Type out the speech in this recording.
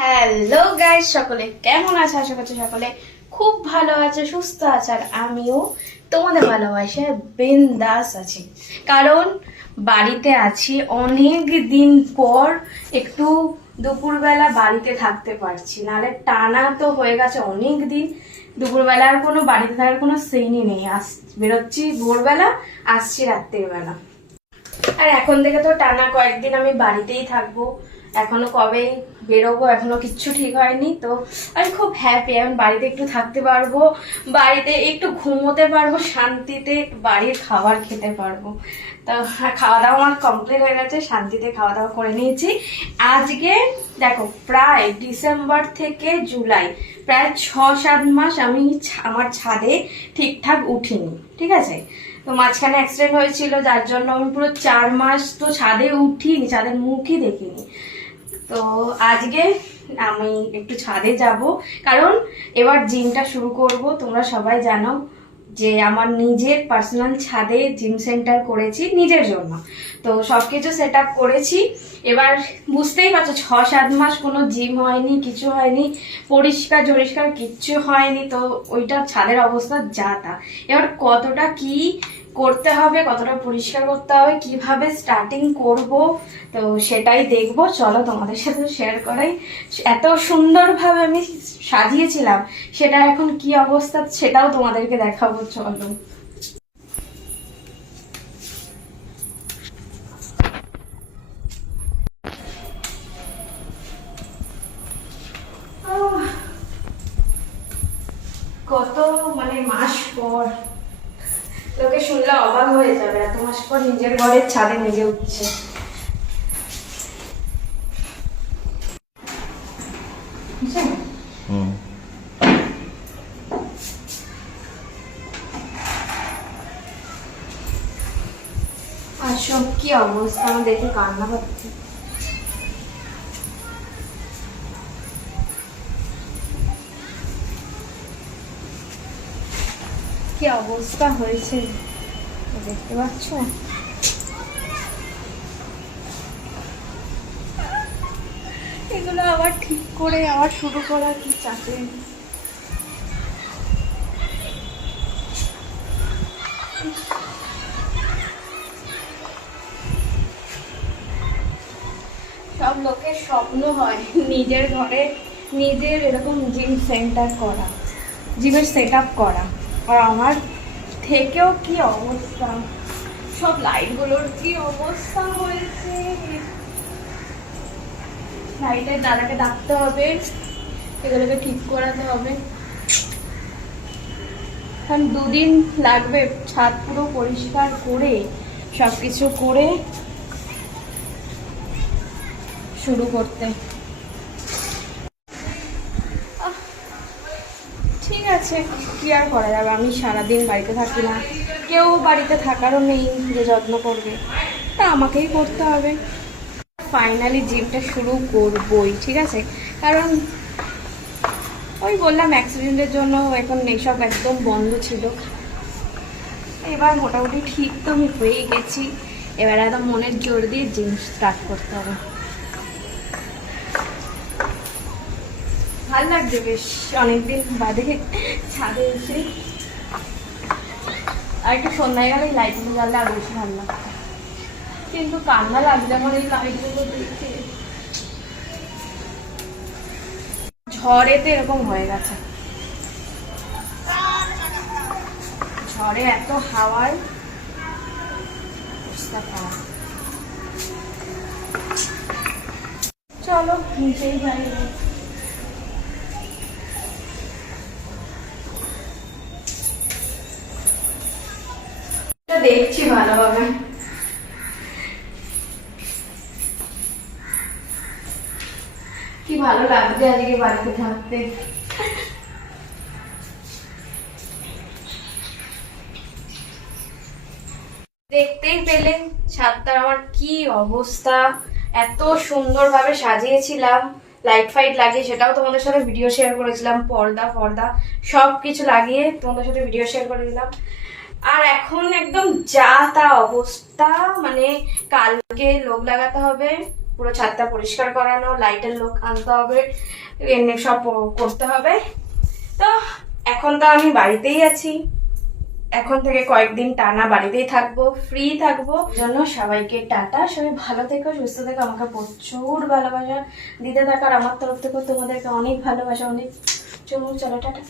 Hello guys, সকলে কেমন আছে? আশা করছি সকলে খুব ভালো আছে, সুস্থ আছে। আর আমিও তোমাদের ভালোবাসায় বিন্দাস আছি, কারণ বাড়িতে আছি অনেক দিন পর। একটু দুপুরবেলা বাড়িতে থাকতে পারছি, নাহলে টানা তো হয়ে গেছে অনেক দিন। দুপুরবেলা আর কোনো বাড়িতে থাকার কোনো সিনই নেই। বেরোচ্ছি ভোরবেলা, আসছি রাত্রিবেলা। আর এখন থেকে তো টানা কয়েকদিন আমি বাড়িতেই থাকবো। এখনো কবে বেরোবো এখনো কিচ্ছু ঠিক হয়নি। তো আমি খুব হ্যাপি, আমি বাড়িতে একটু থাকতে পারবো, বাড়িতে একটু ঘুমোতে পারবো শান্তিতে, বাড়ির খাবার খেতে পারবো। তো খাওয়া দাওয়া আমার কমপ্লিট হয়ে গেছে, শান্তিতে খাওয়া দাওয়া করে নিয়েছি। আজকে দেখো, প্রায় ডিসেম্বর থেকে জুলাই, প্রায় 6-7 মাস আমি আমার ছাদে ঠিকঠাক উঠিনি, ঠিক আছে? তো মাঝখানে অ্যাক্সিডেন্ট হয়েছিল, যার জন্য আমি পুরো 4 মাস তো ছাদে উঠিনি, ছাদের মুখই দেখিনি। তো আজকে আমি একটু ছাদে যাব, কারণ এবার জিমটা শুরু করব। তোমরা সবাই জানো যে আমার নিজের পার্সোনাল ছাদে জিম সেন্টার করেছি নিজের জন্য। তো সবকিছু সেট আপ করেছি। এবার বুঝতেই পারছো, 6-7 মাস কোনো জিম হয়নি, কিছু হয়নি, পরিষ্কার জরিষ্কার কিচ্ছু হয়নি। তো ওইটা ছাদের অবস্থা যা তা। এবার কতটা কি করতে হবে, কতটা পরিষ্কার করতে হবে, কিভাবে স্টার্টিং করব, তো সেটাই দেখবো। চলো তোমাদের সাথে শেয়ার করাই। এত সুন্দরভাবে আমি সাজিয়েছিলাম, সেটা এখন কি অবস্থা সেটাও তোমাদেরকে দেখাবো। চলো। কত মাস পর, লোকে শুনলে অবাক হয়ে যাবে, এত মাস পর নিজের ঘরের ছাদে নিজে উঠছে। আর সব কি অবস্থা, আমার দেখে কান্না পাচ্ছে। কি অবস্থা হয়েছে দেখতে পাচ্ছ? এগুলো আবার ঠিক করে আবার শুরু করা কি চাকরি। সব লোকের স্বপ্ন হয় নিজের ঘরে নিজের এরকম জিম সেন্টার করা, জিমের সেট আপ করা। আর আমার থেকেও কি অবস্থা, সব লাইটগুলোর কি অবস্থা হয়েছে। লাইটের দাদাকে ডাকতে হবে, এগুলোকে ঠিক করাতে হবে। কারণ 2 দিন লাগবে ছাদ পুরো পরিষ্কার করে সবকিছু করে শুরু করতে। ঠিক আছে, কি আর করা যাবে, আমি সারাদিন বাড়িতে থাকি না, কেউ বাড়িতে থাকারও নেই যে যত্ন করবে, তা আমাকেই করতে হবে। ফাইনালি জিমটা শুরু করবই, ঠিক আছে? কারণ ওই বললাম অ্যাক্সিডেন্টের জন্য এখন এইসব একদম বন্ধ ছিল। এবার মোটামুটি ঠিক তো আমি হয়ে গেছি, এবার একদম মনের জোর দিয়ে জিম স্টার্ট করতে হবে। ভালো লাগছে বেশ, অনেকদিন বাদে ছাদে এসে। আর একটু সন্ধ্যায় গেলে লাইটগুলো জ্বাললে আরো বেশি ভালো লাগছে, কিন্তু কান্না লাগছে আমার এই লাইটগুলো দেখে। ঝড়েতে এরকম হয়ে গেছে, ঝড়ে এত হাওয়ার অবস্থা খারাপ। চলো নিচেই বাইরে দেখছি ভালোভাবে। কি ভালো লাগছে আজকে বাড়িতে থাকতে। দেখতেই পেলেন ছাদটার আমার কি অবস্থা। এত সুন্দরভাবে সাজিয়েছিলাম, লাইট ফাইট লাগিয়ে, সেটাও তোমাদের সাথে ভিডিও শেয়ার করেছিলাম, পর্দা ফর্দা সবকিছু লাগিয়ে তোমাদের সাথে ভিডিও শেয়ার করে দিলাম। আর এখন একদম যা তা অবস্থা, কালকে লোক লাগাতে হবে, পুরো ছাদটা পরিষ্কার করানো, লাইটের লোক আনতে হবে, এমনি সব করতে হবে। তো এখন তো আমি বাড়িতেই আছি, এখন থেকে কয়েকদিন টানা বাড়িতেই থাকবো, ফ্রি থাকবো। জন্য সবাইকে টাটা, সবাই ভালো থেকো, সুস্থ থেকো, আমাকে প্রচুর ভালোবাসা দিতে থাকার আমার তরফ থেকে তোমাদেরকে অনেক ভালোবাসা, অনেক চলো টাটা।